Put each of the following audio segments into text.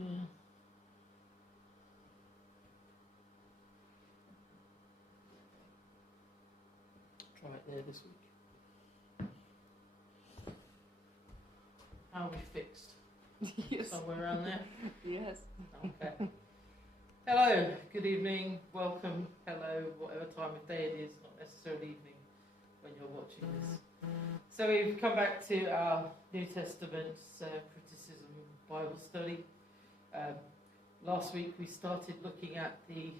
Yeah. Try it there this week. How are we fixed? Yes. Somewhere around there? Yes. Okay. Hello, good evening, welcome, hello, whatever time of day it is, not necessarily evening when you're watching this. So we've come back to our New Testament criticism Bible study. Last week we started looking at the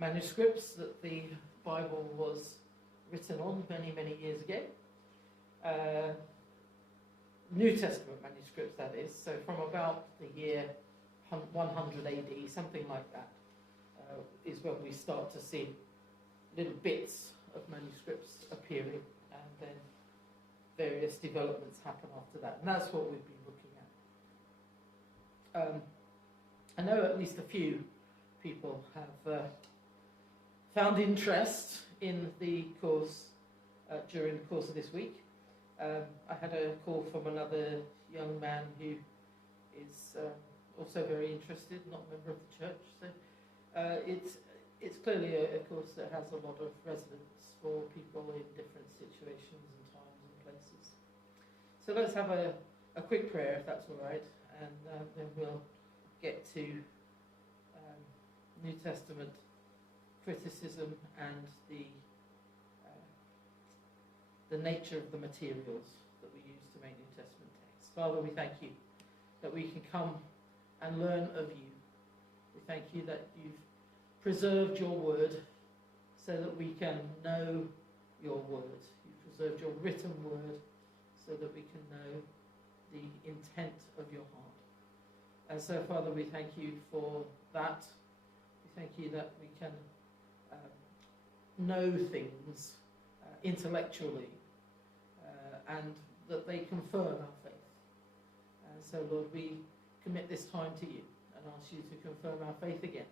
manuscripts that the Bible was written on many, many years ago. New Testament manuscripts, that is, so from about the year 100 AD, something like that, is when we start to see little bits of manuscripts appearing, and then various developments happen after that, and that's what we've been looking at. I know at least a few people have found interest in the course during the course of this week. I had a call from another young man who is also very interested, not a member of the church. So it's clearly a course that has a lot of resonance for people in different situations and times and places. So let's have a quick prayer, if that's all right, and then we'll get to New Testament criticism and the nature of the materials that we use to make New Testament texts. Father, we thank you that we can come and learn of you. We thank you that you've preserved your word so that we can know your word. You've preserved your written word so that we can know the intent of your heart. And so, Father, we thank you for that. We thank you that we can know things intellectually and that they confirm our faith. And so, Lord, we commit this time to you and ask you to confirm our faith again.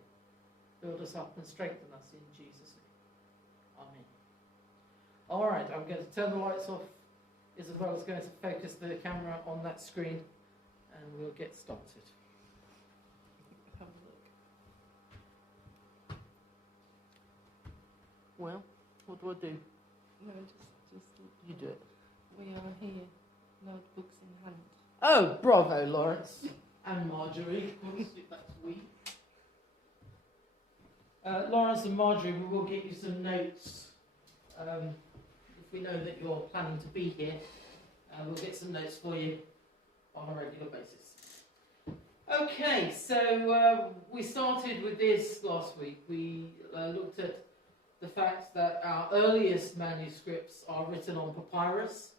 Build us up and strengthen us in Jesus' name. Amen. All right, I'm going to turn the lights off. Isabel is going to focus the camera on that screen and we'll get started. Have a look. Well, what do I do? No, just You do it. we are here, notebooks in hand. Oh, bravo, Lawrence. And Marjorie, of course, if that's we. Lawrence and Marjorie, we will get you some notes. If we know that you're planning to be here, we'll get some notes for you on a regular basis. Okay, so we started with this last week. We looked at the fact that our earliest manuscripts are written on papyrus.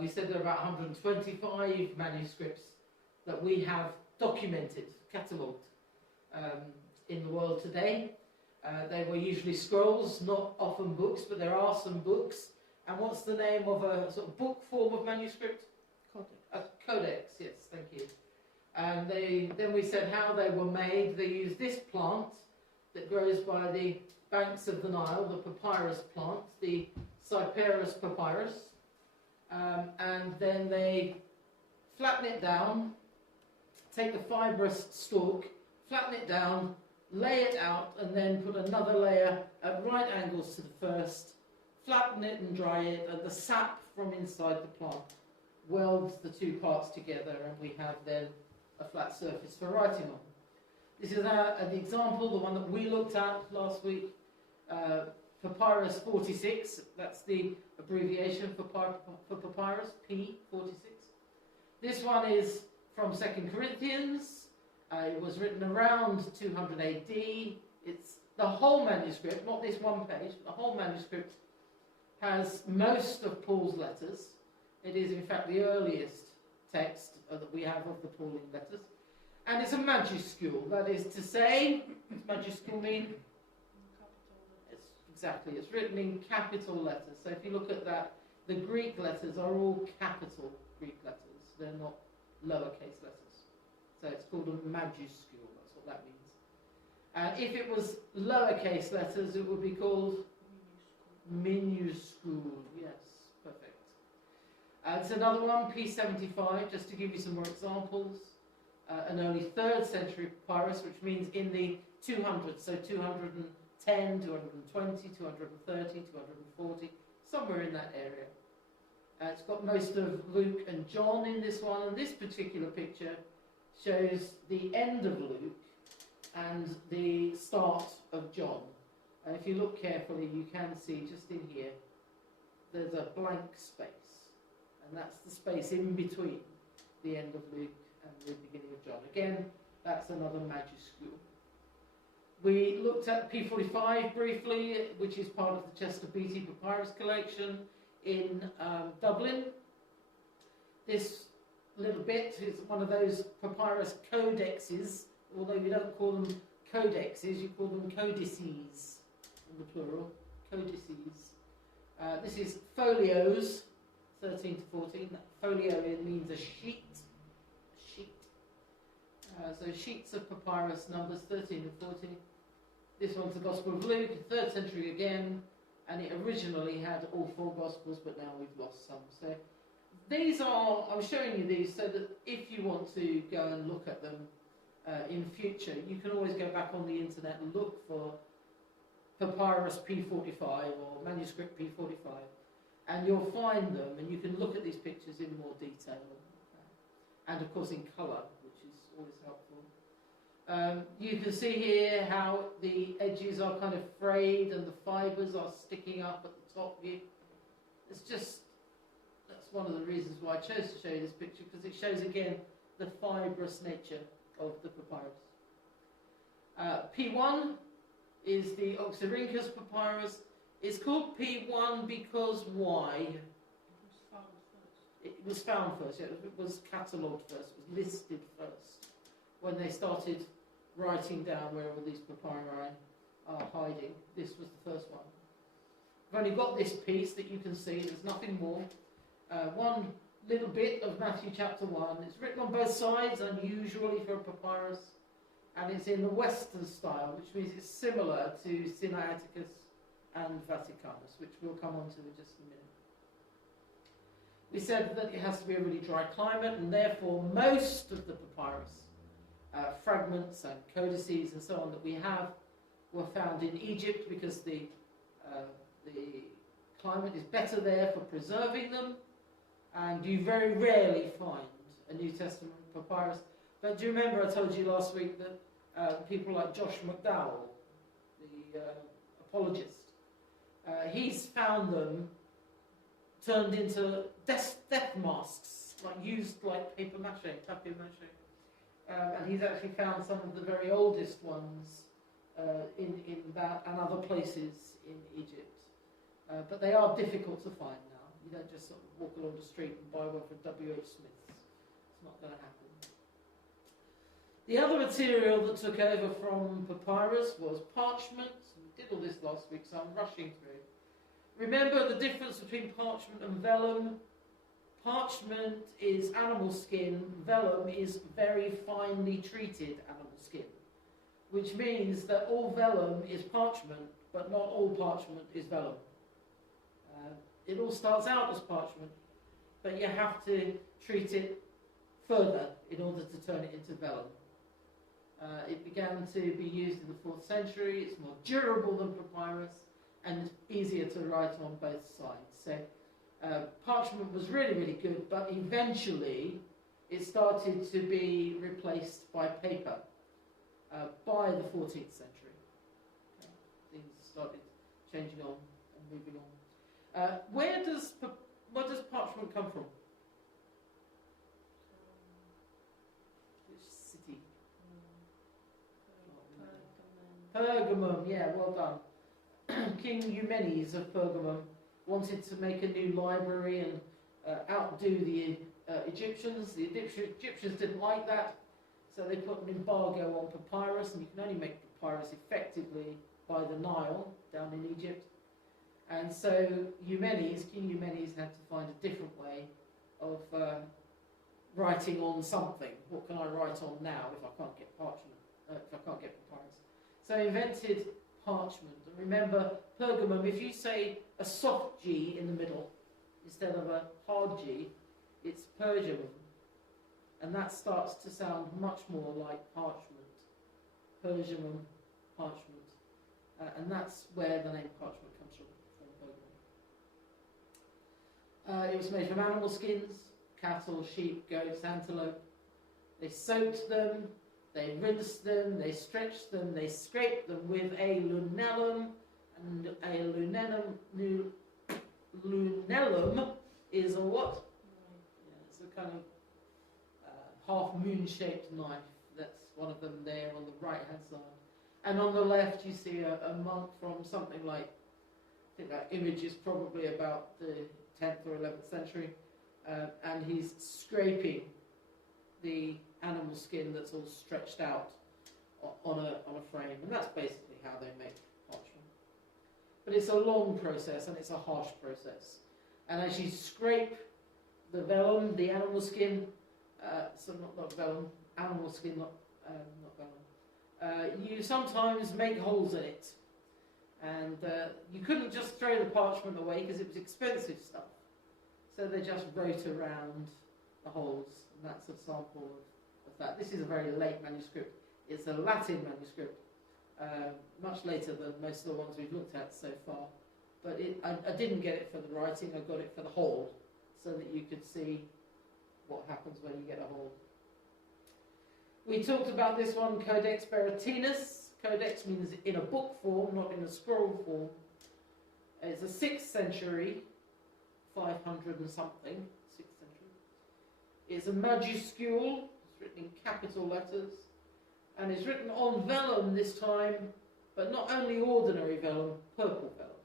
We said there are about 125 manuscripts that we have documented, catalogued in the world today. They were usually scrolls, not often books, but there are some books. And what's the name of a sort of book form of manuscript? Codex. A codex, yes, thank you. And then we said how they were made. They used this plant that grows by the banks of the Nile, the papyrus plant, the Cyperus papyrus. And then they flatten it down, take the fibrous stalk, flatten it down, lay it out, and then put another layer at right angles to the first, flatten it and dry it, and the sap from inside the plant welds the two parts together, and we have then a flat surface for writing on. This is an example, the one that we looked at last week, Papyrus 46, that's the abbreviation for papyrus, P46. This one is from 2 Corinthians. It was written around 200 AD. It's the whole manuscript, not this one page, the whole manuscript has most of Paul's letters. It is in fact the earliest text that we have of the Pauline letters. And it's a majuscule, that is to say, what does majuscule mean? Exactly, it's written in capital letters. So if you look at that, the Greek letters are all capital Greek letters. They're not lowercase letters. So it's called a majuscule, that's what that means. And if it was lowercase letters, it would be called minuscule. Yes, perfect. It's another one, P75, just to give you some more examples. an early 3rd century papyrus, which means in the 200s, so 210, 220, 230, 240, somewhere in that area. It's got most of Luke and John in this one, and this particular picture shows the end of Luke and the start of John. And if you look carefully, you can see just in here, there's a blank space, and that's the space in between the end of Luke and the beginning of John. Again, that's another majuscule. We looked at P45 briefly, which is part of the Chester Beatty Papyrus collection in Dublin. This little bit is one of those papyrus codexes, although you don't call them codexes, you call them codices in the plural, codices. This is folios, 13 to 14. Folio means a sheet. So sheets of papyrus, numbers 13 and 14. This one's the Gospel of Luke, 3rd century again, and it originally had all 4 Gospels, but now we've lost some. So these are, I'm showing you these so that if you want to go and look at them in future, you can always go back on the internet and look for papyrus P45 or manuscript P45, and you'll find them, and you can look at these pictures in more detail, and of course in colour, which is always helpful. You can see here how the edges are kind of frayed and the fibres are sticking up at the top here. It's just, that's one of the reasons why I chose to show you this picture, because it shows again the fibrous nature of the papyrus. P1 is the Oxyrhynchus papyrus. It's called P1 because why? It was found first, yeah, it was catalogued first, it was listed first when they started writing down where all these papyri are hiding. This was the first one. I've only got this piece that you can see, there's nothing more. One little bit of Matthew chapter 1. It's written on both sides, unusually for a papyrus, and it's in the Western style, which means it's similar to Sinaiticus and Vaticanus, which we'll come on to in just a minute. We said that it has to be a really dry climate, and therefore most of the papyrus fragments and codices and so on that we have were found in Egypt, because the climate is better there for preserving them, and you very rarely find a New Testament papyrus. But do you remember I told you last week that people like Josh McDowell, the apologist, he's found them turned into death masks, like used like papier-mâché. And he's actually found some of the very oldest ones in that and other places in Egypt. But they are difficult to find now. You don't just sort of walk along the street and buy one from W.H. Smith's. It's not going to happen. The other material that took over from papyrus was parchment. We did all this last week, so I'm rushing through. Remember the difference between parchment and vellum. Parchment is animal skin, vellum is very finely treated animal skin, which means that all vellum is parchment, but not all parchment is vellum. It all starts out as parchment, but you have to treat it further in order to turn it into vellum. It began to be used in the 4th century, it's more durable than papyrus, and it's easier to write on both sides. So parchment was really, really good, but eventually it started to be replaced by paper by the 14th century. Okay. Things started changing on and moving on. Where does parchment come from? Which city? Pergamum, yeah, well done. King Eumenes of Pergamum wanted to make a new library and outdo the Egyptians. The Egyptians didn't like that, so they put an embargo on papyrus, and you can only make papyrus effectively by the Nile down in Egypt. And so King Eumenes had to find a different way of writing on something. What can I write on now if I can't get parchment, if I can't get papyrus? So he invented parchment. And remember, Pergamum, if you say a soft G in the middle instead of a hard G, it's Pergamum. and that starts to sound much more like parchment, Persian parchment, and that's where the name parchment comes from Bogan. It was made from animal skins, cattle, sheep, goats, antelope. They soaked them, they rinsed them, they stretched them, they scraped them with a lunellum, and a lunellum is a what? Yeah, it's a kind of half moon-shaped knife. That's one of them there on the right-hand side. And on the left you see a monk from something like, I think that image is probably about the 10th or 11th century, and he's scraping the animal skin that's all stretched out on a frame, and that's basically how they make parchment. But it's a long process and it's a harsh process. And as you scrape the vellum, the animal skin, so not vellum, animal skin, not vellum, you sometimes make holes in it. And you couldn't just throw the parchment away because it was expensive stuff. So they just wrote around the holes, and that's a sample of that. This is a very late manuscript. It's a Latin manuscript, much later than most of the ones we've looked at so far. But I didn't get it for the writing, I got it for the hole, so that you could see what happens when you get a hole. We talked about this one, Codex Berretinus. Codex means in a book form, not in a scroll form. It's a 6th century, 500 and something, 6th century. It's a majuscule, it's written in capital letters, and it's written on vellum this time, but not only ordinary vellum, purple vellum.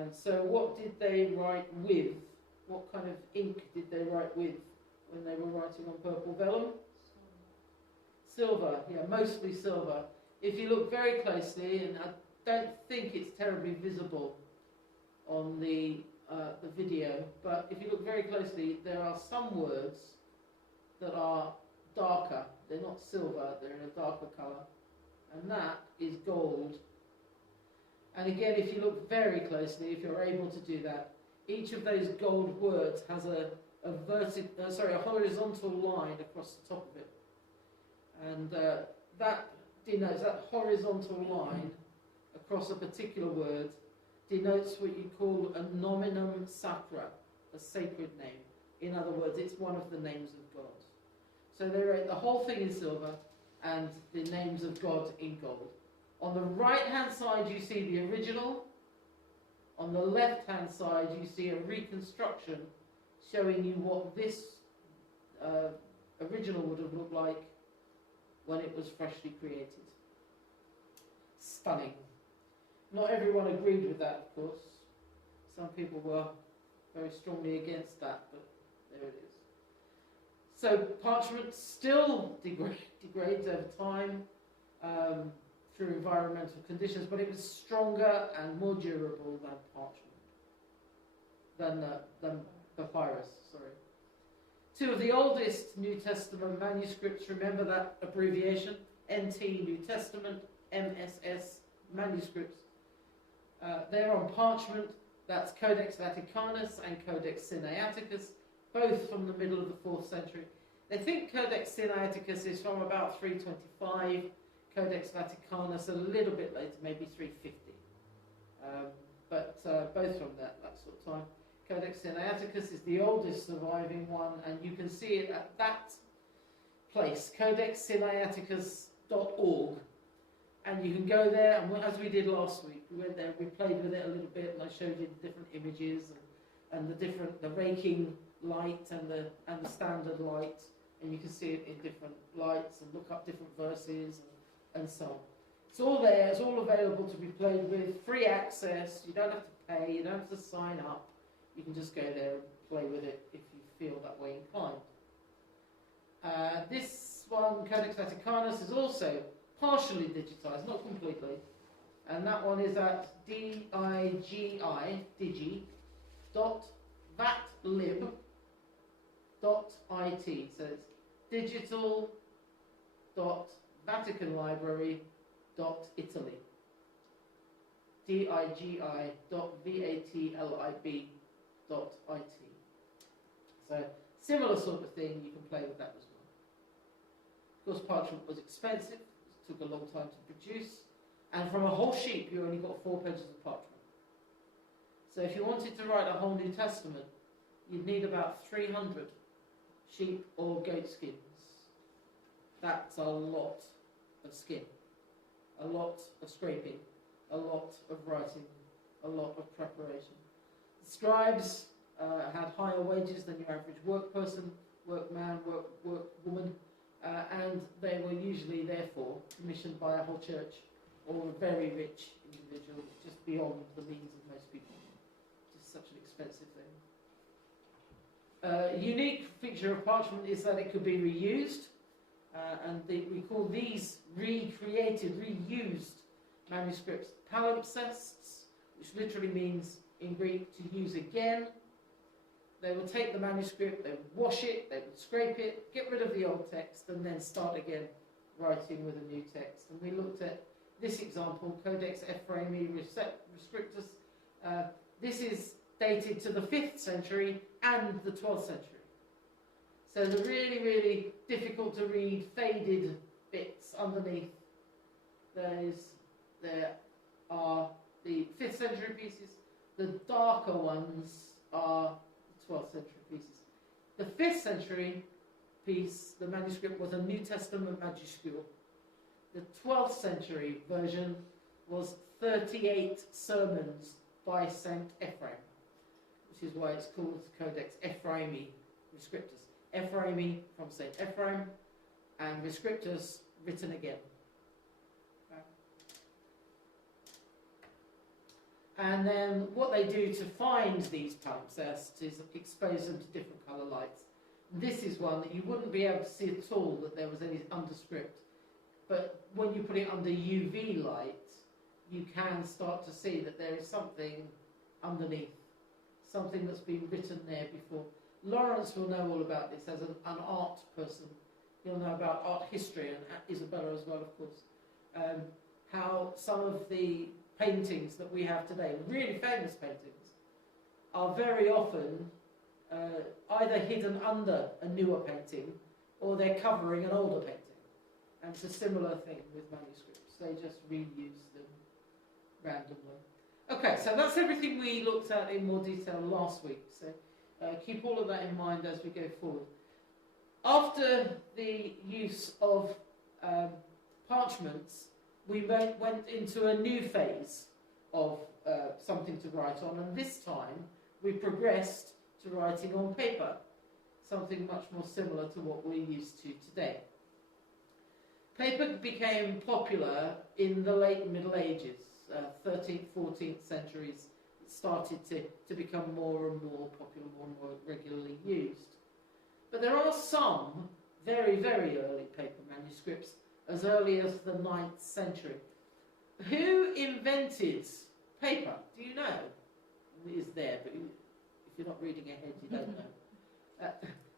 And so what did they write with? What kind of ink did they write with when they were writing on purple vellum? Silver, yeah, mostly silver. If you look very closely, and I don't think it's terribly visible on the video, but if you look very closely, there are some words that are darker. They're not silver, they're in a darker colour, and that is gold. And again, if you look very closely, if you're able to do that, each of those gold words has a horizontal line across the top of it, and that denotes, that horizontal line across a particular word denotes what you call a nominum sacra, a sacred name. In other words, it's one of the names of God. So they wrote the whole thing in silver and the names of God in gold. On the right-hand side, you see the original. On the left-hand side, you see a reconstruction showing you what this original would have looked like when it was freshly created. Stunning. Not everyone agreed with that, of course. Some people were very strongly against that, but there it is. So parchment still degrades over time through environmental conditions, but it was stronger and more durable than parchment, than papyrus, sorry. Two of the oldest New Testament manuscripts, remember that abbreviation? NT, New Testament, MSS, manuscripts. They're on parchment. That's Codex Vaticanus and Codex Sinaiticus, both from the middle of the 4th century. They think Codex Sinaiticus is from about 325, Codex Vaticanus a little bit later, maybe 350. But both from that sort of time. Codex Sinaiticus is the oldest surviving one, and you can see it at that place, codexsinaiticus.org. And you can go there, and as we did last week, we went there, we played with it a little bit, and I showed you the different images and the raking light and the standard light, and you can see it in different lights and look up different verses and so on. It's all there, it's all available to be played with, free access, you don't have to pay, you don't have to sign up, you can just go there and play with it if you feel that way inclined. This one, Codex Vaticanus, is also partially digitized, not completely, and that one is at digi.vatlib.it. So it's digital.vaticanlibrary.italy. digi.vatlib.it. So Similar sort of thing, you can play with that as well. Of course, parchment was expensive, it took a long time to produce, and from a whole sheep you only got 4 pages of parchment. So if you wanted to write a whole New Testament, you'd need about 300 sheep or goat skins. That's a lot of skin, a lot of scraping, a lot of writing, a lot of preparation. The scribes had higher wages than your average workperson, workman, workwoman, and they were usually, therefore, commissioned by a whole church or a very rich individual, just beyond the means of most people. Just such an expensive thing. Unique feature of parchment is that it could be reused, and we call these recreated, reused manuscripts palimpsests, which literally means in Greek to use again. They would take the manuscript, they would wash it, they would scrape it, get rid of the old text, and then start again writing with a new text. And we looked at this example, Codex Ephraemi Rescriptus. This is dated to the 5th century and the 12th century. So the really, really difficult to read, faded bits underneath those, there are the 5th century pieces. The darker ones are the 12th century pieces. The 5th century piece, the manuscript, was a New Testament majuscule. The 12th century version was 38 sermons by Saint Ephraim, which is why it's called Codex Ephraemi Rescriptus. Ephraemi from Saint Ephraim, and Rescriptus written again. Okay. And then what they do to find these palimpsests is expose them to different colour lights. This is one that you wouldn't be able to see at all that there was any underscript. But when you put it under UV light, you can start to see that there is something underneath, something that's been written there before. Lawrence will know all about this as an art person. He'll know about art history, and Isabella as well, of course. How some of the paintings that we have today, really famous paintings, are very often either hidden under a newer painting or they're covering an older painting. And it's a similar thing with manuscripts. They just reuse them randomly. Okay, so that's everything we looked at in more detail last week. So keep all of that in mind as we go forward. After the use of parchments, we went into a new phase of something to write on, and this time we progressed to writing on paper, something much more similar to what we're used to today. Paper became popular in the late Middle Ages, 13th, 14th centuries. It started to become more and more popular, more and more regularly used. But there are some very, very early paper manuscripts, as early as the 9th century. Who invented paper? Do you know? It is there, but if you're not reading ahead, you don't know.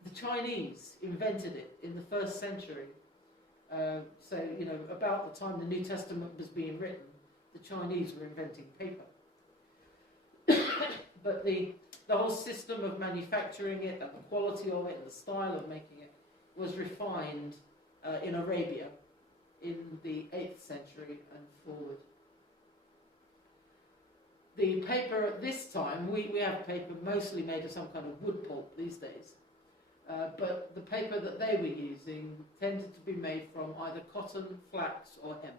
The Chinese invented it in the 1st century. So, you know, about the time the New Testament was being written, the Chinese were inventing paper. But the whole system of manufacturing it, and the quality of it, and the style of making it, was refined in Arabia in the 8th century and forward. The paper at this time, we have paper mostly made of some kind of wood pulp these days. But the paper that they were using tended to be made from either cotton, flax or hemp.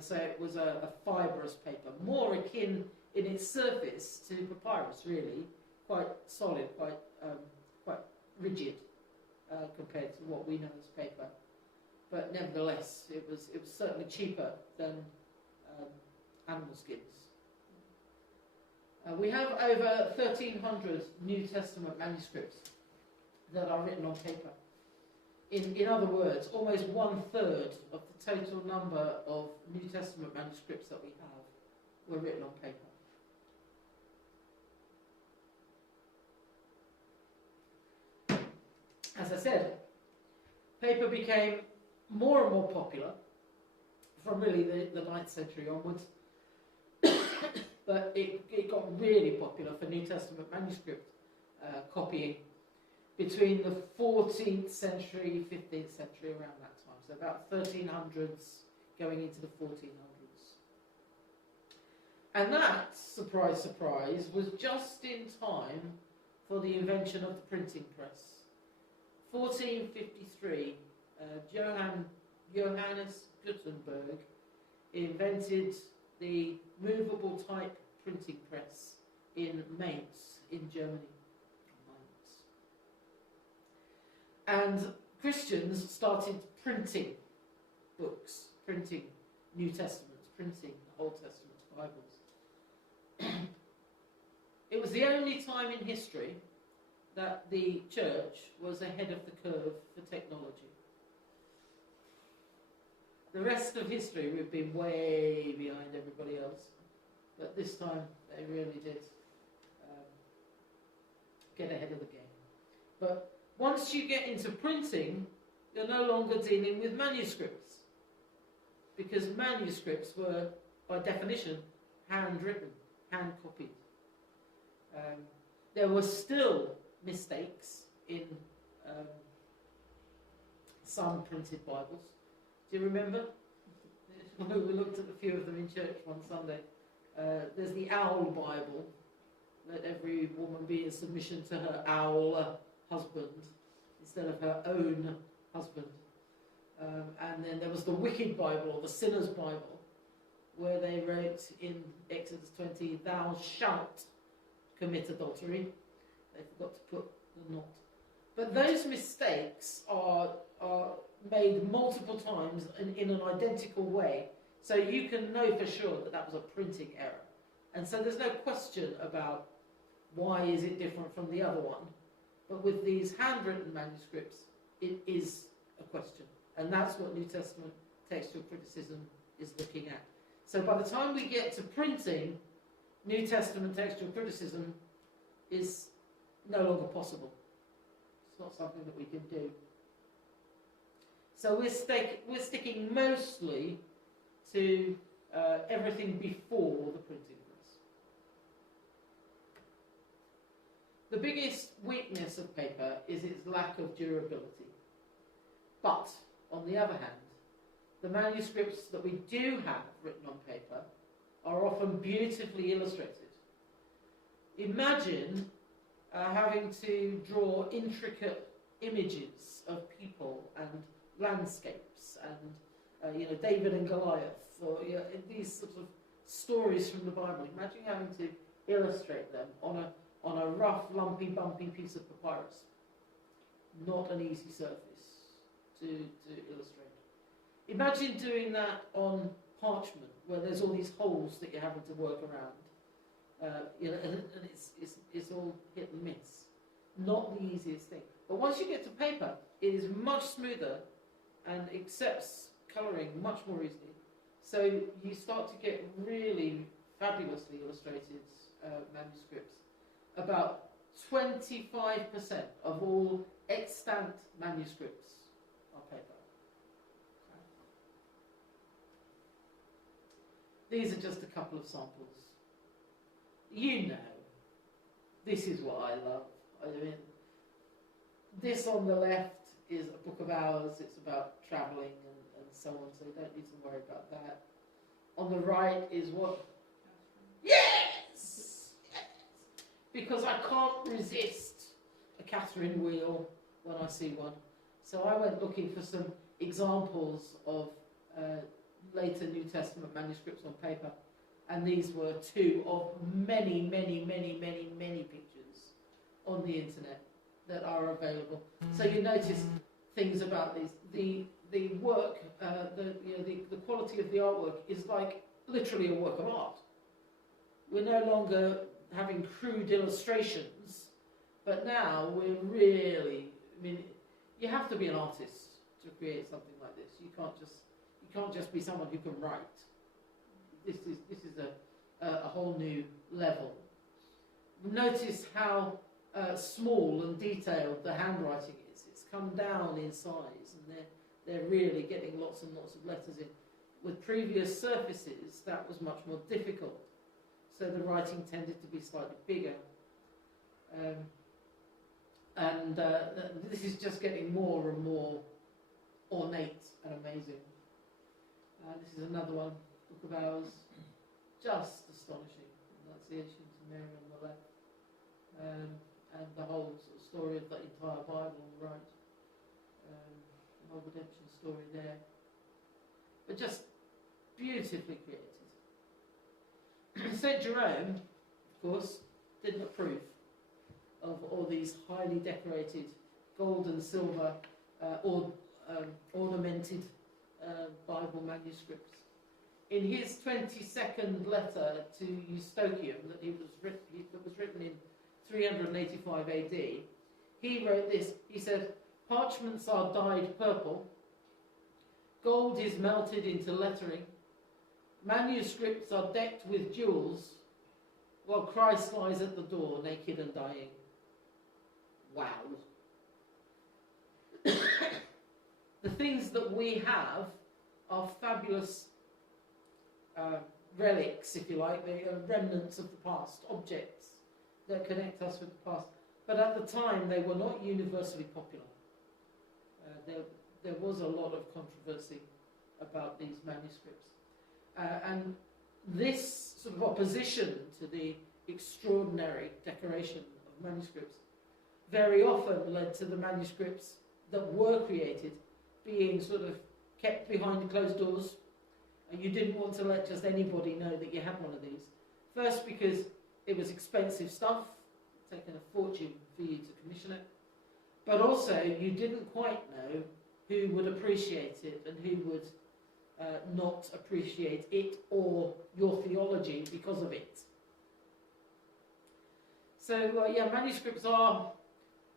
So it was a fibrous paper, more akin in its surface to papyrus, really, quite solid, quite rigid compared to what we know as paper. But nevertheless, it was certainly cheaper than animal skins. We have over 1,300 New Testament manuscripts that are written on paper. In other words, almost 1/3 of the total number of New Testament manuscripts that we have were written on paper. As I said, paper became more and more popular from really the 9th century onwards. But it got really popular for New Testament manuscript copying between the 14th century, 15th century, around that time. So about 1300s going into the 1400s. And that, surprise, surprise, was just in time for the invention of the printing press. 1453, Johannes Gutenberg invented the movable type printing press in Mainz, in Germany. And Christians started printing books, printing New Testaments, printing Old Testament Bibles. It was the only time in history that the church was ahead of the curve for technology. The rest of history, we've been way behind everybody else, but this time they really did get ahead of the game. But once you get into printing, you're no longer dealing with manuscripts, because manuscripts were, by definition, handwritten, hand-copied. There were still mistakes in some printed Bibles. Do you remember? We looked at a few of them in church one Sunday. There's the Owl Bible. Let every woman be in submission to her owl husband instead of her own husband. And then there was the Wicked Bible, or the Sinner's Bible, where they wrote in Exodus 20, "Thou shalt commit adultery." They forgot to put the "not." But those mistakes are made multiple times in an identical way, so you can know for sure that that was a printing error. And so there's no question about why is it different from the other one. But with these handwritten manuscripts, it is a question. And that's what New Testament textual criticism is looking at. So by the time we get to printing, New Testament textual criticism is no longer possible. It's not something that we can do. So we're sticking mostly to everything before the printing press. The biggest weakness of paper is its lack of durability. But, on the other hand, the manuscripts that we do have written on paper are often beautifully illustrated. Imagine having to draw intricate images of people and landscapes and David and Goliath, or these sort of stories from the Bible. Imagine having to illustrate them on a rough, lumpy, bumpy piece of papyrus. Not an easy surface to illustrate. Imagine doing that on parchment, where there's all these holes that you're having to work around, and it's all hit and miss. Not the easiest thing. But once you get to paper, it is much smoother and accepts colouring much more easily. So you start to get really fabulously illustrated manuscripts. About 25% of all extant manuscripts are paper. These are just a couple of samples. You know, this is what I love. I mean, this on the left is a book of hours. It's about travelling and so on, so you don't need to worry about that. On the right is what? Yes! Because I can't resist a Catherine wheel when I see one. So I went looking for some examples of later New Testament manuscripts on paper, and these were two of many, many, many, many, many pictures on the internet that are available. So you notice things about these. The work, the quality of the artwork is like literally a work of art. We're no longer having crude illustrations, but now we're really, I mean, you have to be an artist to create something like this. You can't just be someone who can write. This is a whole new level. Notice how small and detailed the handwriting is. It's come down in size, and they're really getting lots and lots of letters in. With previous surfaces, that was much more difficult, so the writing tended to be slightly bigger. And this is just getting more and more ornate and amazing. This is another one, Book of Hours, just astonishing. Annunciation to Mary on the left, and the whole sort of story of the entire Bible on the right. The whole redemption story there. But just beautifully created. St. Jerome, of course, didn't approve of all these highly decorated gold and silver ornamented Bible manuscripts. In his 22nd letter to Eustochium that was written in 385 AD, he wrote this. He said, "Parchments are dyed purple, gold is melted into lettering, manuscripts are decked with jewels, while Christ lies at the door, naked and dying." Wow. The things that we have are fabulous relics, if you like, the remnants of the past, objects that connect us with the past. But at the time, they were not universally popular. There was a lot of controversy about these manuscripts. And this sort of opposition to the extraordinary decoration of manuscripts very often led to the manuscripts that were created being sort of kept behind closed doors. And you didn't want to let just anybody know that you had one of these. First, because it was expensive stuff, taking a fortune for you to commission it. But also, you didn't quite know who would appreciate it and who would not appreciate it or your theology because of it. So, yeah, manuscripts are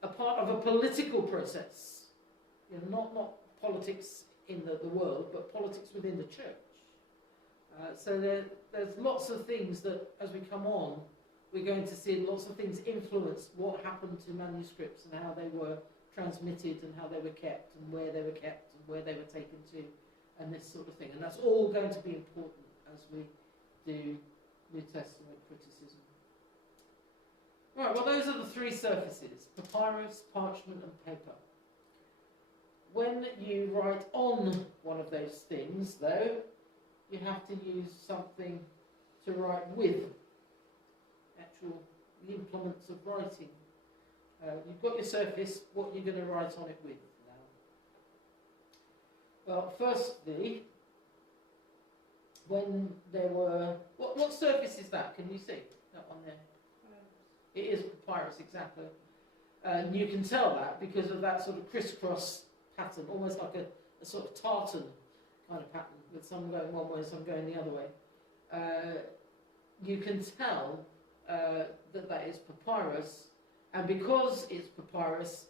a part of a political process. You know, not politics in the world, but politics within the church. So there's lots of things that, as we come on, we're going to see lots of things influence what happened to manuscripts and how they were transmitted and how they were kept and where they were kept and where they were taken to and this sort of thing. And that's all going to be important as we do New Testament criticism. Right, well, those are the three surfaces: papyrus, parchment and paper. When you write on one of those things, though, you have to use something to write with, actual implements of writing. You've got your surface, what you're going to write on it with now. Well, firstly, when there were... What surface is that? Can you see that one there? It is papyrus, exactly. And you can tell that because of that sort of crisscross pattern, almost like a sort of tartan kind of pattern, with some going one way, some going the other way. You can tell that is papyrus, and because it's papyrus,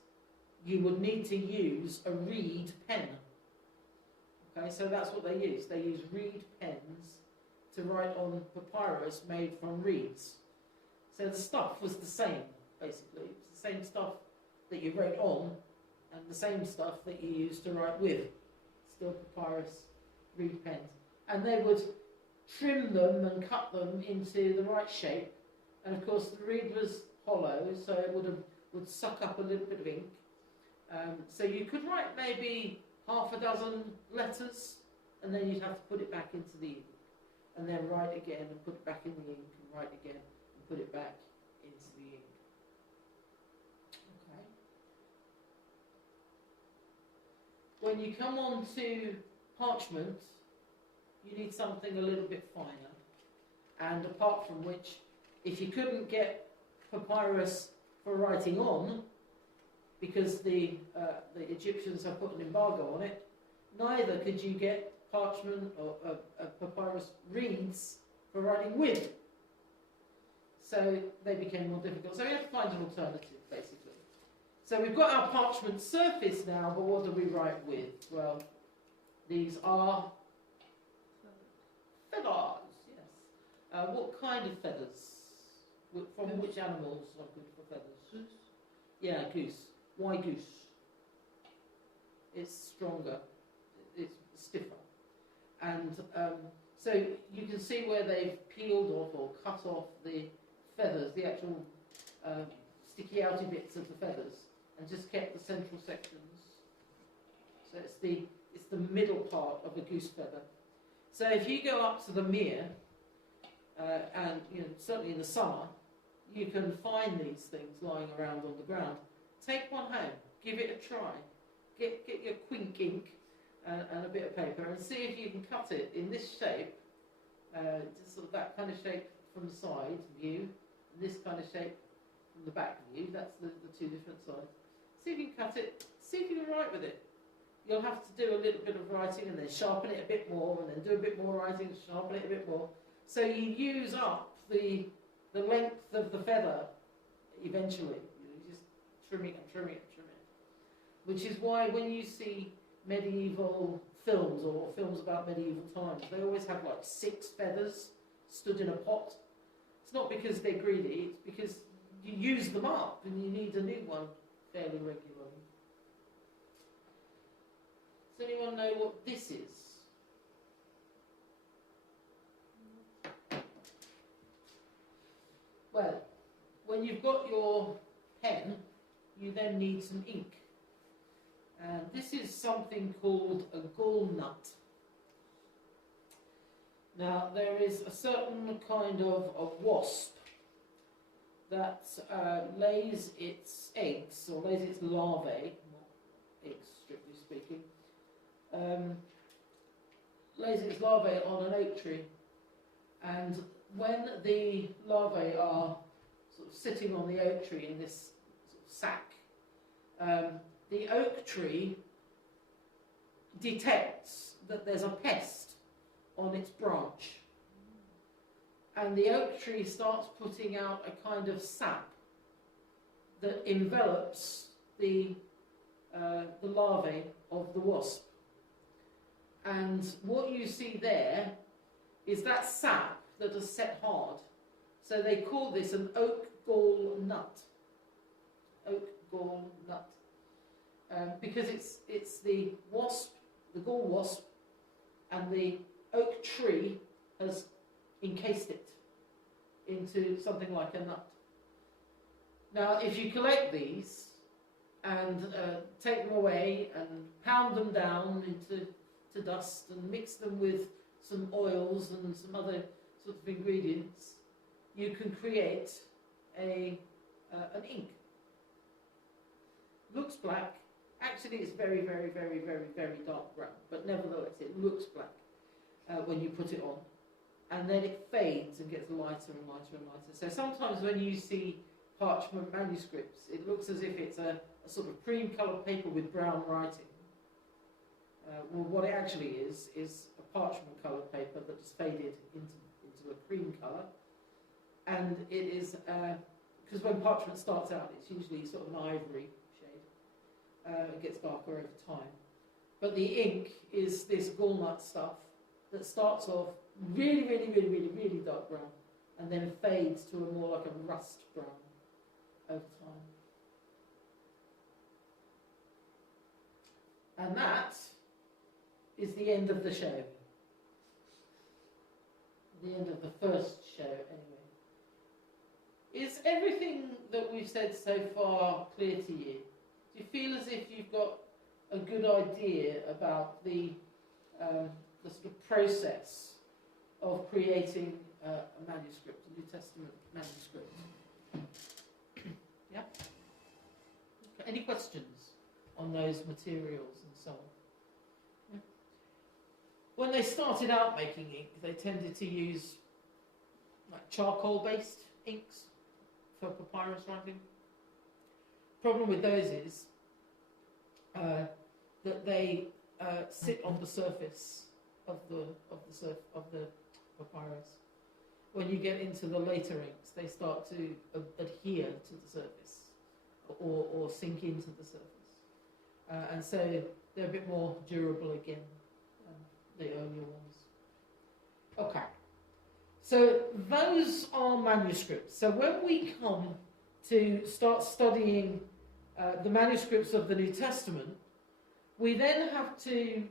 you would need to use a reed pen. Okay, so that's what they use. They use reed pens to write on papyrus made from reeds. So the stuff was the same, basically. It was the same stuff that you wrote on, and the same stuff that you used to write with. Still papyrus reed pens. And they would trim them and cut them into the right shape. And of course the reed was hollow, so it would suck up a little bit of ink. So you could write maybe half a dozen letters, and then you'd have to put it back into the ink. And then write again and put it back in the ink, and write again and put it back into the ink. Okay. When you come on to parchment, you need something a little bit finer. And apart from which, if you couldn't get papyrus for writing on, because the Egyptians have put an embargo on it, neither could you get parchment or papyrus reeds for writing with. So they became more difficult. So we had to find an alternative, basically. So we've got our parchment surface now, but what do we write with? Well, these are feathers, yes. What kind of feathers? From goose. Which animals are good for feathers? Goose. Yeah, goose. Why goose? It's stronger. It's stiffer. And so you can see where they've peeled off or cut off the feathers, the actual sticky outy bits of the feathers. and just kept the central sections. So it's the middle part of a goose feather. So if you go up to the mere, and certainly in the summer, you can find these things lying around on the ground. Take one home, give it a try. Get your quink ink and a bit of paper and see if you can cut it in this shape, just sort of that kind of shape from the side view, and this kind of shape from the back view. That's the two different sides. See if you can cut it, see if you can write with it. You'll have to do a little bit of writing and then sharpen it a bit more, and then do a bit more writing and sharpen it a bit more. So you use up the length of the feather eventually. You just trim it and trim it and trim it. Which is why when you see medieval films or films about medieval times, they always have like 6 feathers stood in a pot. It's not because they're greedy, it's because you use them up and you need a new one fairly regularly. Does anyone know what this is? Well, when you've got your pen, you then need some ink. And this is something called a gall nut. Now, there is a certain kind of a wasp that lays its eggs, or lays its larvae, not eggs strictly speaking, lays its larvae on an oak tree. And when the larvae are sort of sitting on the oak tree in this sort of sack, the oak tree detects that there's a pest on its branch, and the oak tree starts putting out a kind of sap that envelops the larvae of the wasp. And what you see there is that sap that has set hard. So they call this an oak gall nut. Oak gall nut. Because it's the wasp, the gall wasp, and the oak tree has encased it into something like a nut. Now, if you collect these and take them away and pound them down into dust and mix them with some oils and some other sort of ingredients, you can create an ink. Looks black. Actually, it's very, very, very, very, very dark brown, but nevertheless, it looks black when you put it on. And then it fades and gets lighter and lighter and lighter. So sometimes when you see parchment manuscripts, it looks as if it's a sort of cream-coloured paper with brown writing. Well, what it actually is a parchment-coloured paper that has faded into a cream colour. And it is, because when parchment starts out, it's usually sort of an ivory shade. It gets darker over time. But the ink is this gallnut stuff that starts off really, really, really, really, really dark brown and then fades to a more like a rust brown over time. And that is the end of the show. The end of the first show, anyway. Is everything that we've said so far clear to you? Do you feel as if you've got a good idea about the sort of process of creating a manuscript, a New Testament manuscript? Yeah? Okay. Any questions on those materials and so on? Yeah. When they started out making ink, they tended to use like charcoal-based inks for papyrus writing. Problem with those is that they sit on the surface of the papyrus. When you get into the later inks, they start to adhere to the surface or sink into the surface, and so they're a bit more durable again than the earlier ones. Okay, so those are manuscripts. So when we come to start studying the manuscripts of the New Testament, we then have to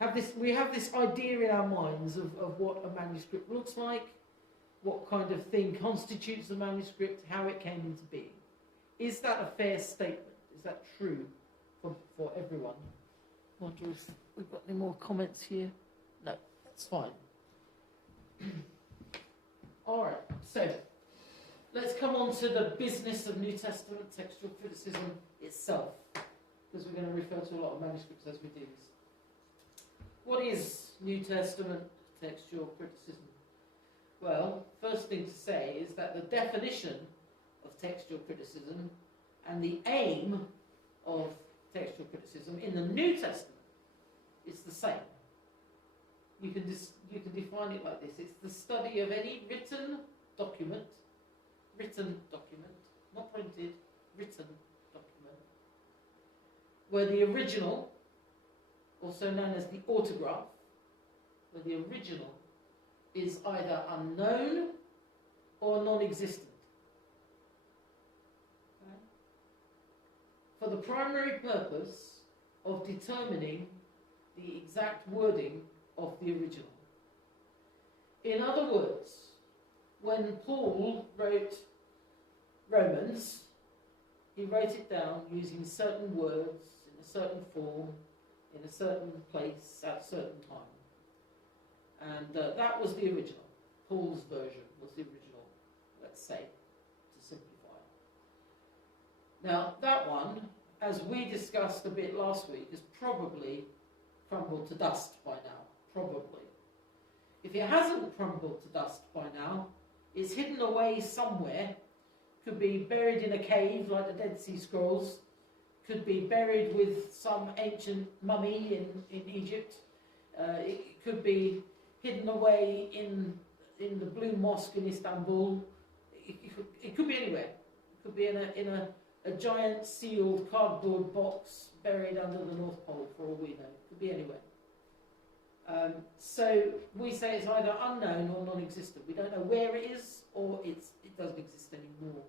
have this idea in our minds of what a manuscript looks like, what kind of thing constitutes a manuscript, how it came into being. Is that a fair statement? Is that true for everyone? I wonder if we've got any more comments here. No, that's fine. All right, so let's come on to the business of New Testament textual criticism itself, because we're going to refer to a lot of manuscripts as we do this. What is New Testament textual criticism? Well, first thing to say is that the definition of textual criticism and the aim of textual criticism in the New Testament is the same. You can define it like this. It's the study of any written document, not printed, written document, where the original, also known as the autograph, where the original is either unknown or non-existent. Okay? For the primary purpose of determining the exact wording of the original. In other words, when Paul wrote Romans, he wrote it down using certain words, in a certain form, in a certain place, at a certain time. And that was the original. Paul's version was the original, let's say, to simplify. Now, that one, as we discussed a bit last week, has probably crumbled to dust by now. Probably. If it hasn't crumbled to dust by now, it's hidden away somewhere. Could be buried in a cave like the Dead Sea Scrolls. Could be buried with some ancient mummy in Egypt. It could be hidden away in the Blue Mosque in Istanbul. It could be anywhere. It could be in a giant sealed cardboard box buried under the North Pole, for all we know. It could be anywhere. So we say it's either unknown or non-existent. We don't know where it is, or it doesn't exist anymore.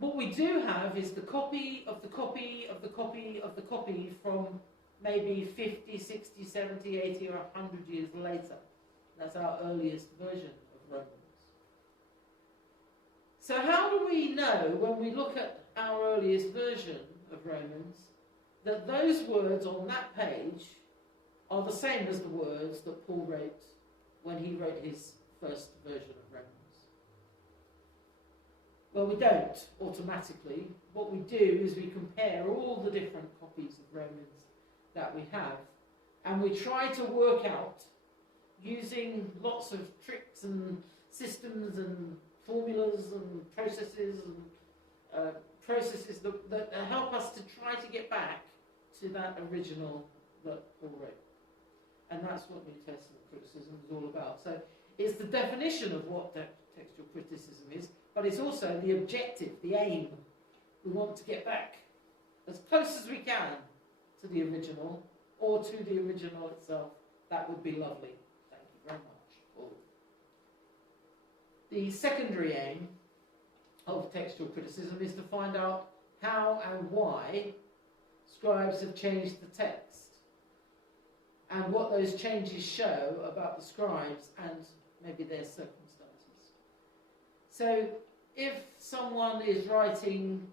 What we do have is the copy of the copy of the copy of the copy from maybe 50, 60, 70, 80 or 100 years later. That's our earliest version of Romans. So how do we know, when we look at our earliest version of Romans, that those words on that page are the same as the words that Paul wrote when he wrote his first version of Romans? Well, we don't automatically. What we do is we compare all the different copies of Romans that we have, and we try to work out, using lots of tricks and systems and formulas and processes that help us to try to get back to that original that Paul wrote. And that's what New Testament criticism is all about. So it's the definition of what textual criticism is, but it's also the objective, the aim. We want to get back as close as we can to the original, or to the original itself. That would be lovely. Thank you very much, Paul. The secondary aim of textual criticism is to find out how and why scribes have changed the text, and what those changes show about the scribes and maybe their circumstances. So if someone is writing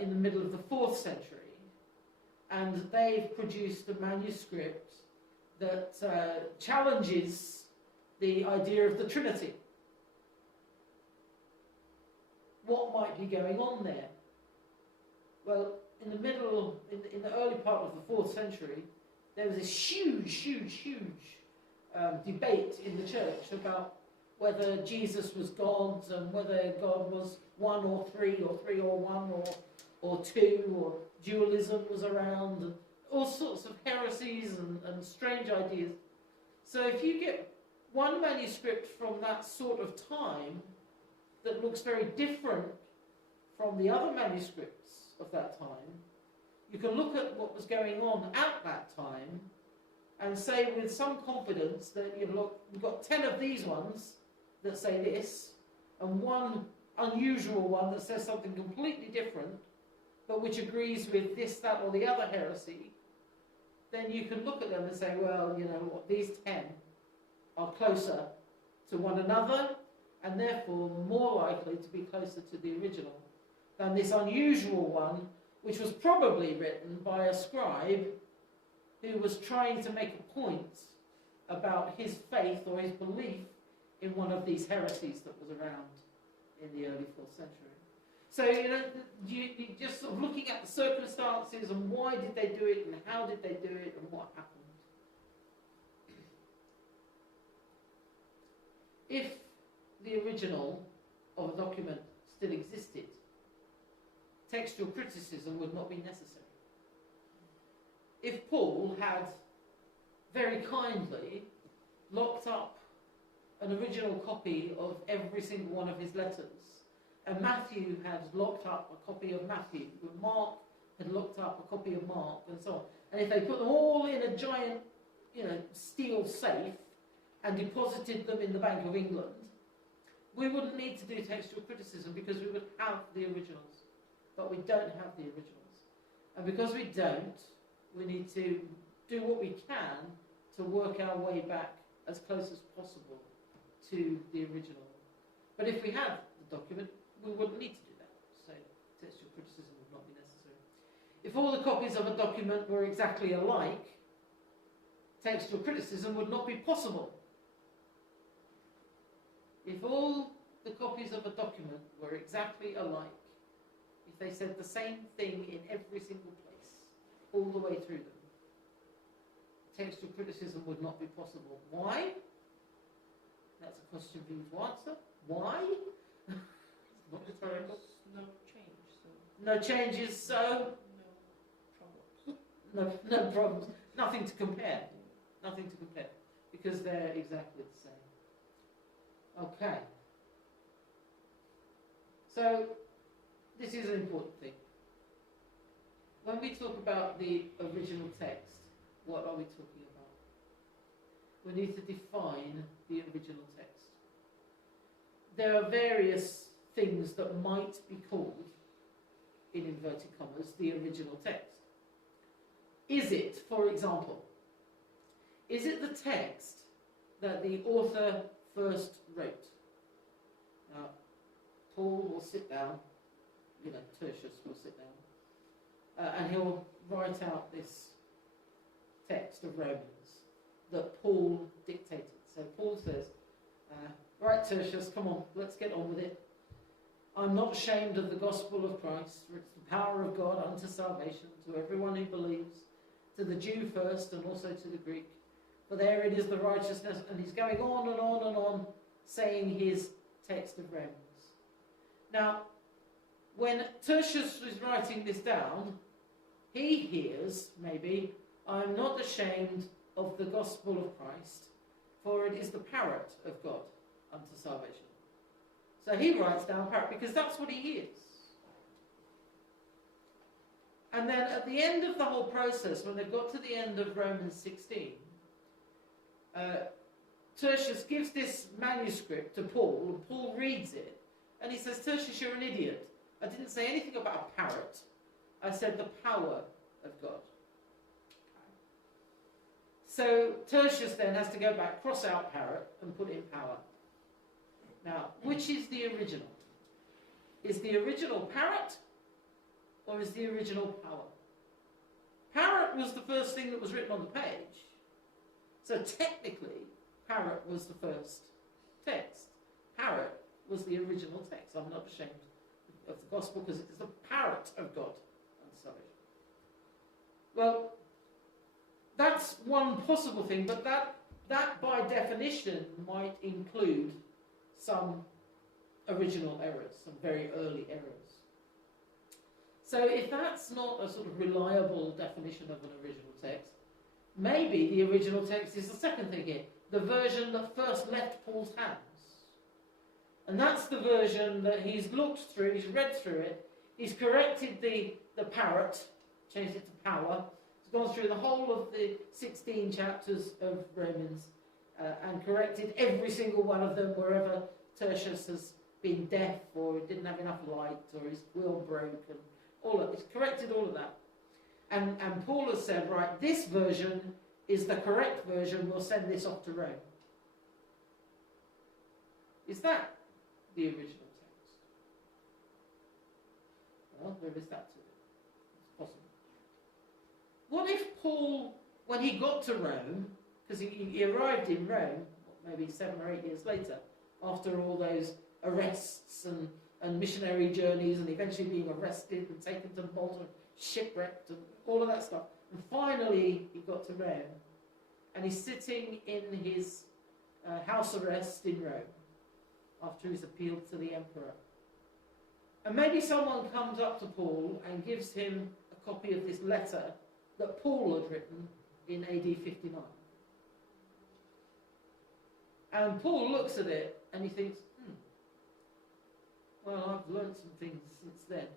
in the middle of the 4th century and they've produced a manuscript that challenges the idea of the Trinity, what might be going on there? Well, in the early part of the 4th century, there was this huge debate in the church about whether Jesus was God, and whether God was one or three or one or two, or dualism was around, and all sorts of heresies and strange ideas. So if you get one manuscript from that sort of time that looks very different from the other manuscripts of that time, you can look at what was going on at that time and say with some confidence that, we've got 10 of these ones that say this, and one unusual one that says something completely different, but which agrees with this, that, or the other heresy. Then you can look at them and say, well, these 10 are closer to one another, and therefore more likely to be closer to the original than this unusual one, which was probably written by a scribe who was trying to make a point about his faith or his belief in one of these heresies that was around in the early 4th century. So, you just sort of looking at the circumstances and why did they do it and how did they do it and what happened. If the original of a document still existed, textual criticism would not be necessary. If Paul had very kindly locked up an original copy of every single one of his letters, and Matthew had locked up a copy of Matthew, and Mark had locked up a copy of Mark, and so on, and if they put them all in a giant, steel safe and deposited them in the Bank of England, we wouldn't need to do textual criticism because we would have the originals. But we don't have the originals. And because we don't, we need to do what we can to work our way back as close as possible to the original. But if we had the document, we wouldn't need to do that. So textual criticism would not be necessary. If all the copies of a document were exactly alike, textual criticism would not be possible. If all the copies of a document were exactly alike, if they said the same thing in every single place, all the way through them, textual criticism would not be possible. Why? That's a question for you to answer. Why? It's not rhetorical. No change, so No changes, so no problems. no problems. Nothing to compare. Nothing to compare. Because they're exactly the same. Okay. So, this is an important thing. When we talk about the original text, what are we talking about? We need to define the original text. There are various things that might be called, in inverted commas, the original text. Is it, for example, is it the text that the author first wrote? Now, Paul will sit down, Tertius will sit down, and he'll write out this text of Romans that Paul dictated. So Paul says, right, Tertius, come on, let's get on with it. I'm not ashamed of the gospel of Christ, for it's the power of God unto salvation to everyone who believes, to the Jew first and also to the Greek. For there it is the righteousness, and he's going on and on and on, saying his text of Romans. Now, when Tertius was writing this down, he hears, maybe, I'm not ashamed of the gospel of Christ, for it is the power of God unto salvation. So he writes down power, because that's what he hears. And then at the end of the whole process, when they've got to the end of Romans 16, Tertius gives this manuscript to Paul, and Paul reads it, and he says, Tertius, you're an idiot. I didn't say anything about a parrot. I said the power of God. So Tertius then has to go back, cross out parrot, and put in power. Now, which is the original? Is the original parrot, or is the original power? Parrot was the first thing that was written on the page. So technically, parrot was the first text. Parrot was the original text. I'm not ashamed of the gospel because it is the parrot of God. I'm sorry. Well, that's one possible thing, but that by definition might include some original errors, some very early errors. So if that's not a sort of reliable definition of an original text, maybe the original text is the second thing here, the version that first left Paul's hands. And that's the version that he's looked through, he's read through it, he's corrected the parrot, changed it to power, he's gone through the whole of the 16 chapters of Romans and corrected every single one of them wherever Tertius has been deaf or didn't have enough light or his wheel broke and all of it. He's corrected all of that. And Paul has said, right, this version is the correct version, we'll send this off to Rome. Is that the original text? well, there is that to it. It's possible. What if Paul, when he got to Rome, because he arrived in Rome, maybe 7 or 8 years later, after all those arrests and missionary journeys, and eventually being arrested and taken to Malta, shipwrecked, and all of that stuff. And finally, he got to Rome, and he's sitting in his house arrest in Rome after he's appealed to the emperor. And maybe someone comes up to Paul and gives him a copy of this letter that Paul had written in AD 59. And Paul looks at it and he thinks, well, I've learned some things since then.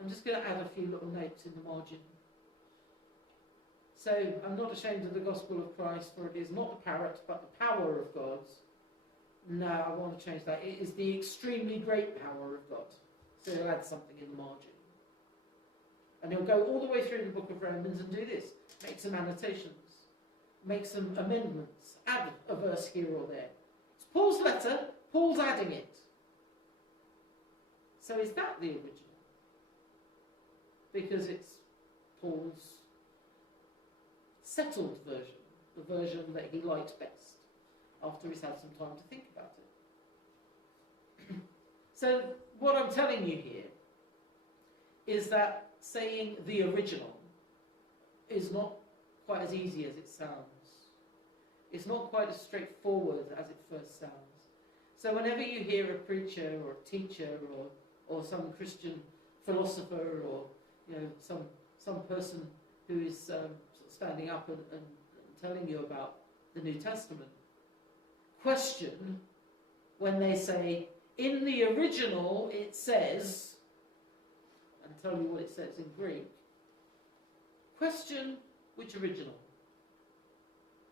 I'm just going to add a few little notes in the margin. So, I'm not ashamed of the gospel of Christ, for it is not the parrot, but the power of God. No, I want to change that. It is the extremely great power of God. So he'll add something in the margin. And he'll go all the way through the book of Romans and do this. Make some annotations. Make some amendments. Add a verse here or there. It's Paul's letter. Paul's adding it. So is that the original? Because it's Paul's settled version. The version that he likes best. After he's had some time to think about it. So what I'm telling you here is that saying the original is not quite as easy as it sounds. It's not quite as straightforward as it first sounds. So whenever you hear a preacher or a teacher or some Christian philosopher or some person who is sort of standing up and telling you about the New Testament, question when they say, in the original it says, and tell you what it says in Greek, question which original?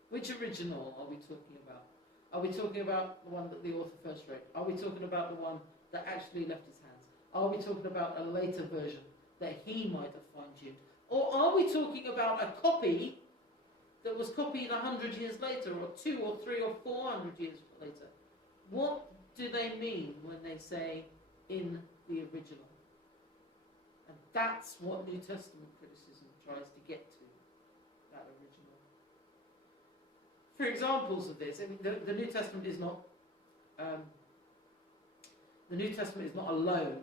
Which original are we talking about? Are we talking about the one that the author first wrote? Are we talking about the one that actually left his hands? Are we talking about a later version that he might have fine-tuned? Or are we talking about a copy that was copied 100 years later, or 2 or 3 or 400 years later? What do they mean when they say in the original? And that's what New Testament criticism tries to get to, that original. For examples of this, I mean, the New Testament is not alone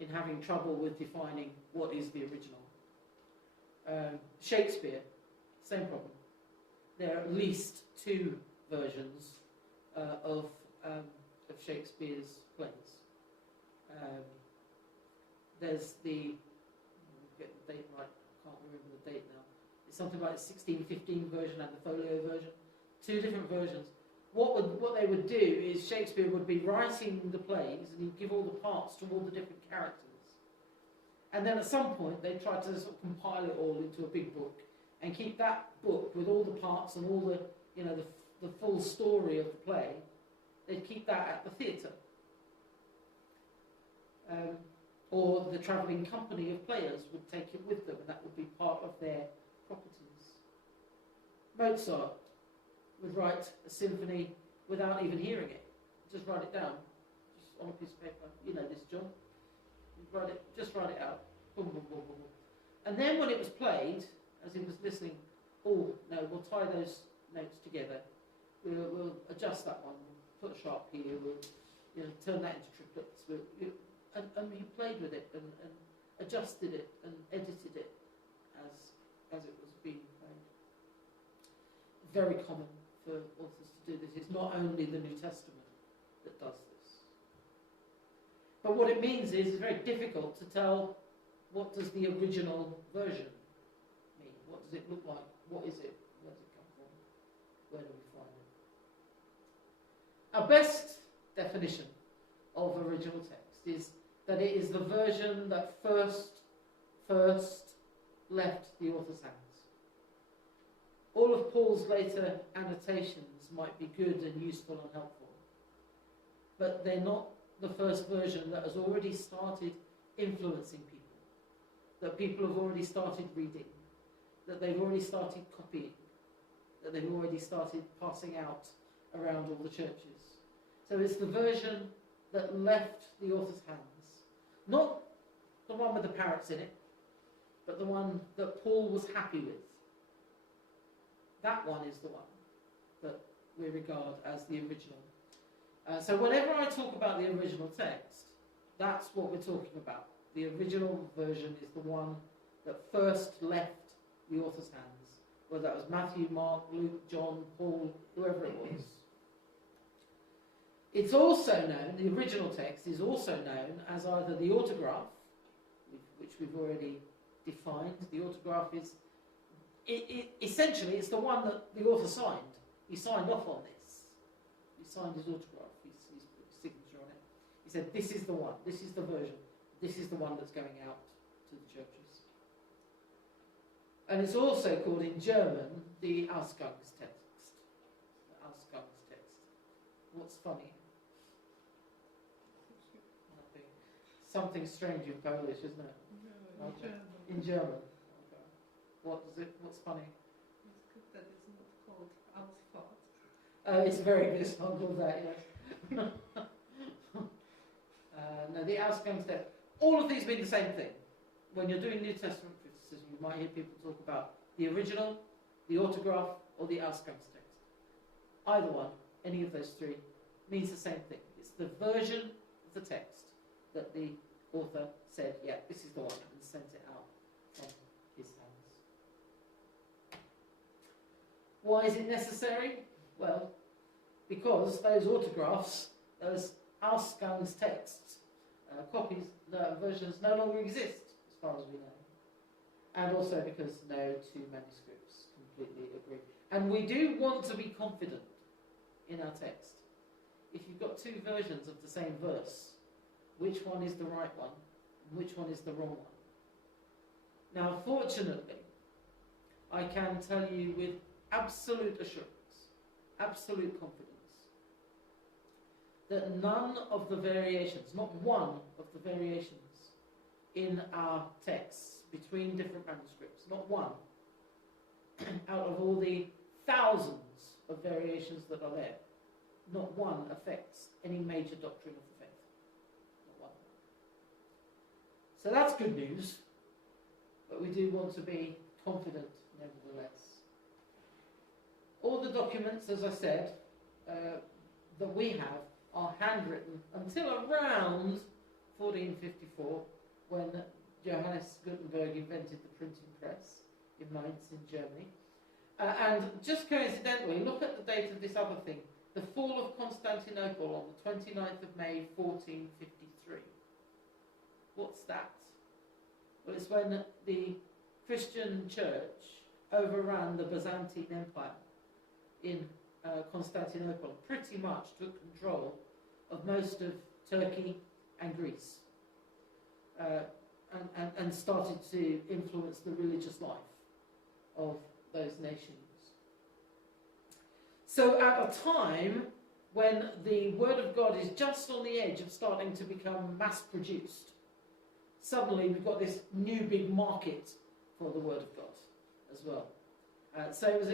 in having trouble with defining what is the original. Shakespeare, same problem. There are at least 2 versions of Shakespeare's plays. There's get the date right, I can't remember the date now. It's something like the 1615 version and the folio version. 2 different versions. What they would do is Shakespeare would be writing the plays and he'd give all the parts to all the different characters. And then at some point they tried to sort of compile it all into a big book and keep that book with all the parts and all the full story of the play. They'd keep that at the theatre. Or the travelling company of players would take it with them, and that would be part of their properties. Mozart would write a symphony without even hearing it. Just write it down, just on a piece of paper. You know this, John. Just write it out. Boom, boom, boom, boom, boom. And then when it was played, as he was listening, oh no, we'll tie those notes together. We'll adjust that one. We'll put a sharp here. We'll turn that into triplets. And he played with it and adjusted it and edited it as it was being played. Very common for authors to do this. It's not only the New Testament that does this. But what it means is it's very difficult to tell what does the original version mean. What does it look like? What is it? Where does it come from? Where do we find it? Our best definition of original text is that it is the version that first left the author's hands. All of Paul's later annotations might be good and useful and helpful, but they're not the first version that has already started influencing people, that people have already started reading, that they've already started copying, that they've already started passing out around all the churches. So it's the version that left the author's hands. Not the one with the parrots in it, but the one that Paul was happy with. That one is the one that we regard as the original. So whenever I talk about the original text, that's what we're talking about. The original version is the one that first left the author's hands, whether that was Matthew, Mark, Luke, John, Paul, whoever it was. It's also known, the original text is also known as either the autograph, which we've already defined. The autograph is, essentially, it's the one that the author signed. He signed off on this. He signed his autograph, his signature on it. He said, this is the one, this is the version, this is the one that's going out to the churches. And it's also called in German the Ausgangstext. The Ausgangstext. What's funny? Nothing. Something strange in Polish, isn't it? No, in Okay. German. In German. Okay. What's funny? It's good that it's not called Ausfahrt. It's very good. It's not called that, yes. No, the Ausgangstext. All of these mean the same thing. When you're doing New Testament criticism, you might hear people talk about the original, the autograph, or the Ausgangstext. Either one, any of those three, means the same thing. It's the version of the text that the author said, yeah, this is the one, and sent it out from his hands. Why is it necessary? Well, because those autographs, those Ausgangstexts, copies, the versions no longer exist, as far as we know. And also because no two manuscripts completely agree. And we do want to be confident in our text. If you've got two versions of the same verse, which one is the right one, and which one is the wrong one? Now, fortunately, I can tell you with absolute assurance, absolute confidence, that none of the variations, not one of the variations in our texts between different manuscripts, not one, out of all the thousands of variations that are there, not one affects any major doctrine of the faith. Not one. So that's good news, but we do want to be confident nevertheless. All the documents, as I said, that we have are handwritten until around 1454, when Johannes Gutenberg invented the printing press in Mainz in Germany. And just coincidentally, look at the date of this other thing, the fall of Constantinople on the 29th of May 1453. What's that? Well, it's when the Christian church overran the Byzantine Empire in Constantinople, pretty much took control of most of Turkey and Greece, and started to influence the religious life of those nations. So at a time when the Word of God is just on the edge of starting to become mass-produced, suddenly we've got this new big market for the Word of God as well. So it was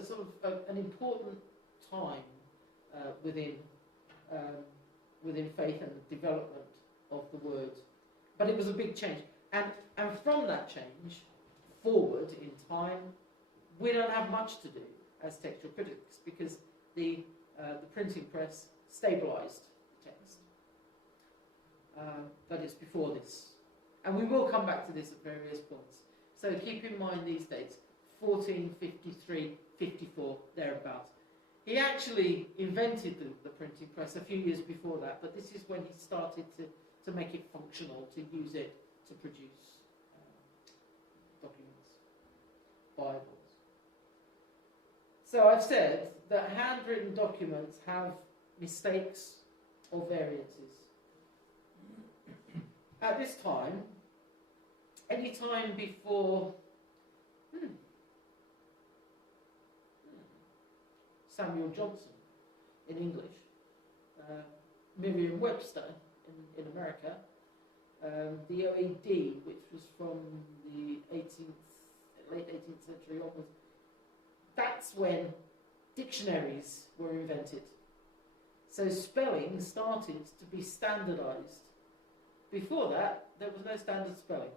a sort of an important time within faith and the development of the Word. But it was a big change. And from that change forward in time, we don't have much to do as textual critics, because the printing press stabilised the text. But it's before this. And we will come back to this at various points. So keep in mind these dates, 1453, 54, thereabouts. He actually invented the printing press a few years before that, but this is when he started to make it functional, to use it to produce documents, Bibles. So I've said that handwritten documents have mistakes or variances. At this time, any time before Samuel Johnson in English, Merriam-Webster in America, the OED, which was from the late 18th century onwards, that's when dictionaries were invented. So spelling started to be standardised Before that, there was no standard spelling.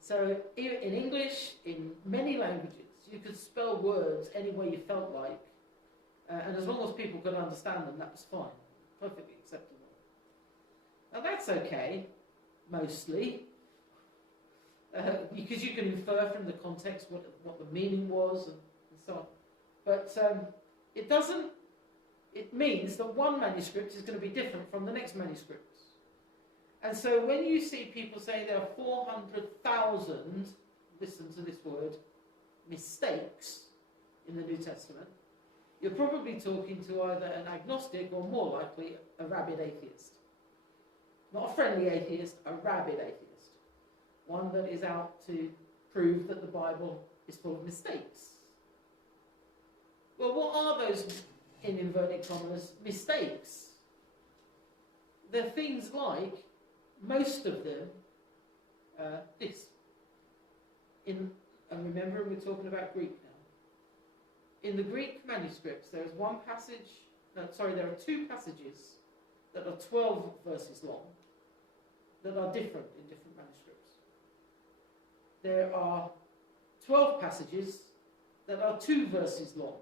So in English, in many languages, you could spell words any way you felt like, and as long as people could understand them, that was fine, perfectly acceptable. Now that's okay, mostly, because you can infer from the context what the meaning was and so on. But it doesn't. It means that one manuscript is going to be different from the next manuscript. And so when you see people saying there are 400,000, listen to this word, mistakes in the New Testament, you're probably talking to either an agnostic or more likely a rabid atheist. Not a friendly atheist, a rabid atheist. One that is out to prove that the Bible is full of mistakes. Well, what are those, in inverted commas, mistakes? They're things like, most of them, this. And remember, we're talking about Greek now. In the Greek manuscripts, there is one passage, there are two passages that are 12 verses long that are different in different manuscripts. There are 12 passages that are 2 verses long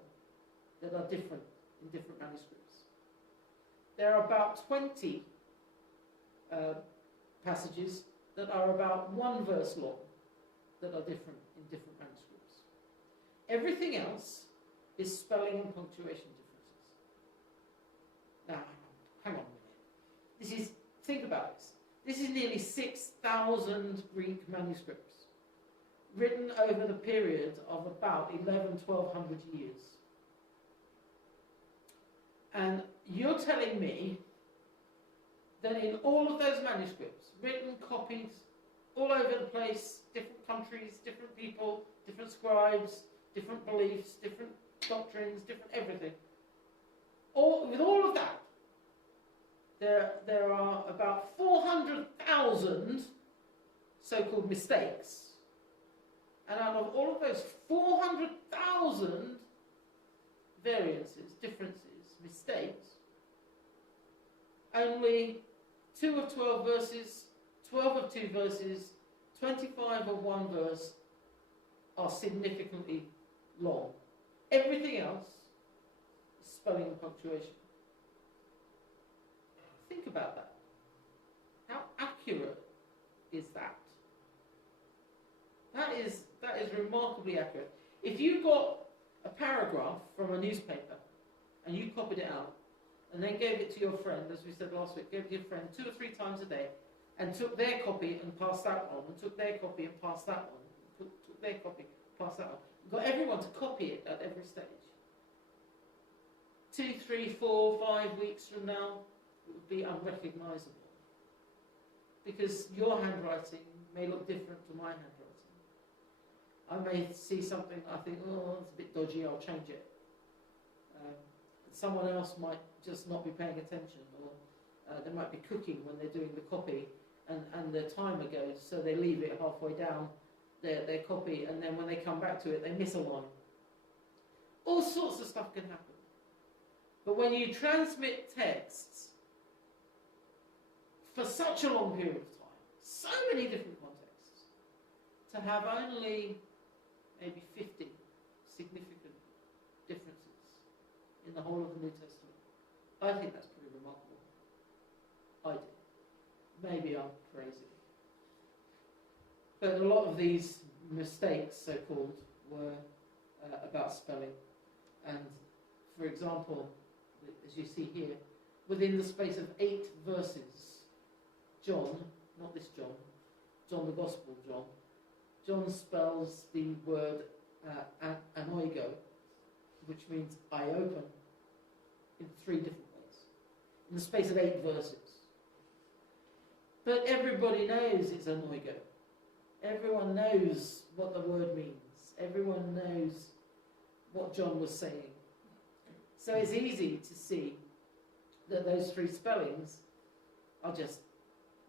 that are different in different manuscripts. There are about 20 passages that are about 1 verse long that are different in different manuscripts. Everything else is spelling and punctuation differences. Now, hang on a minute. Think about this. This is nearly 6,000 Greek manuscripts written over the period of about 1,200 years. And you're telling me that in all of those manuscripts, written, copied, all over the place, different countries, different people, different scribes, different beliefs, different doctrines, different everything. With all of that, there are about 400,000 so-called mistakes. And out of all of those 400,000 variances, differences, mistakes, only 2 of 12 verses, 12 of 2 verses, 25 of 1 verse are significantly long. Everything else is spelling and punctuation. Think about that. How accurate is that? That is remarkably accurate. If you got a paragraph from a newspaper and you copied it out and then gave it to your friend, as we said last week, gave it to your friend 2 or 3 times a day, and took their copy and passed that on, and took their copy and passed that on, took their copy and passed that on. You got everyone to copy it at every stage. 2, 3, 4, 5 weeks from now, it would be unrecognisable. Because your handwriting may look different to my handwriting. I may see something, I think, oh, it's a bit dodgy, I'll change it. Someone else might just not be paying attention, or they might be cooking when they're doing the copy, and the timer goes, so they leave it halfway down their copy, and then when they come back to it, they miss a line. All sorts of stuff can happen. But when you transmit texts for such a long period of time, so many different contexts, to have only maybe 50 significant differences in the whole of the New Testament, I think that's pretty remarkable. I do. Maybe I'm crazy. But a lot of these mistakes, so-called, were about spelling. And, for example, as you see here, within the space of 8 verses, John, not this John, John the Gospel John spells the word anoigo, which means I open, in 3 different ways, in the space of 8 verses. But everybody knows it's anoigo. Everyone knows what the word means. Everyone knows what John was saying. So it's easy to see that those 3 spellings are just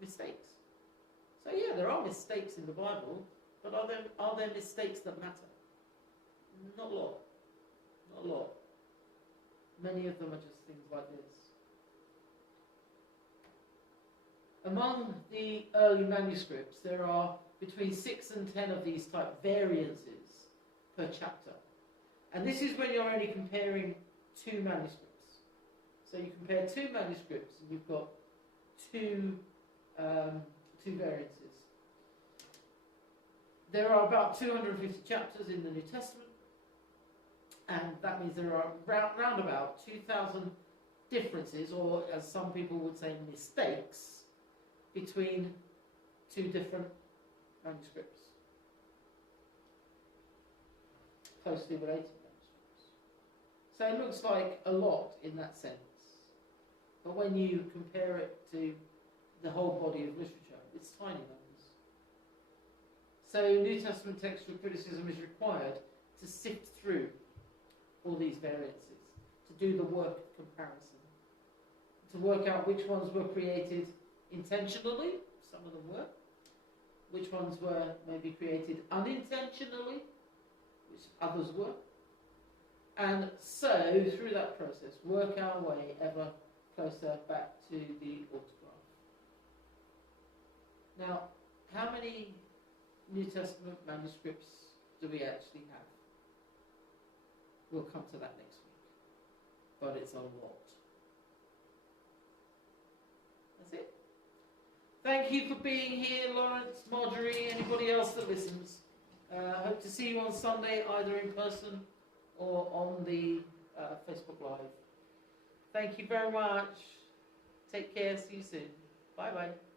mistakes. So yeah, there are mistakes in the Bible, but are there mistakes that matter? Not a lot. Not a lot. Many of them are just things like this. Among the early manuscripts, there are between 6 and 10 of these type variances per chapter. And this is when you're only comparing two manuscripts. So you compare two manuscripts and you've got two variances. There are about 250 chapters in the New Testament, and that means there are round about 2,000 differences, or as some people would say, mistakes, between two different manuscripts, closely related manuscripts. So it looks like a lot in that sense, but when you compare it to the whole body of literature, it's tiny numbers. So New Testament textual criticism is required to sift through all these variances, to do the work of comparison, to work out which ones were created intentionally, some of them were, which ones were maybe created unintentionally, which others were, and so through that process work our way ever closer back to the autograph. Now, how many New Testament manuscripts do we actually have? We'll come to that next week, but it's a lot. That's it. Thank you for being here, Lawrence, Marjorie, anybody else that listens. Hope to see you on Sunday, either in person or on the Facebook Live. Thank you very much. Take care. See you soon. Bye-bye.